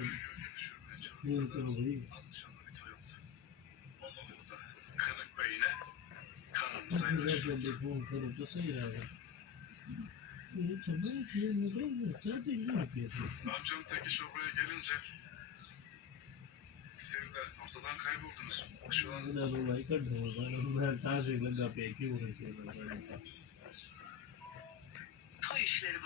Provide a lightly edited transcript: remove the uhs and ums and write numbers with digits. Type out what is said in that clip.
olsa ne olur değil. Kınık Bey'ine kanımı Her sayılır. şeyde bu kadar da sayılır. Çabuk diye ne kadar zaten ne yapıyorsun? Amcam Teki Şobra'ya gelince siz de ortadan kayboldunuz. Şu an Biraz olay kadar o zaman ben taze langa peki uğraşıyorum. Toy işleri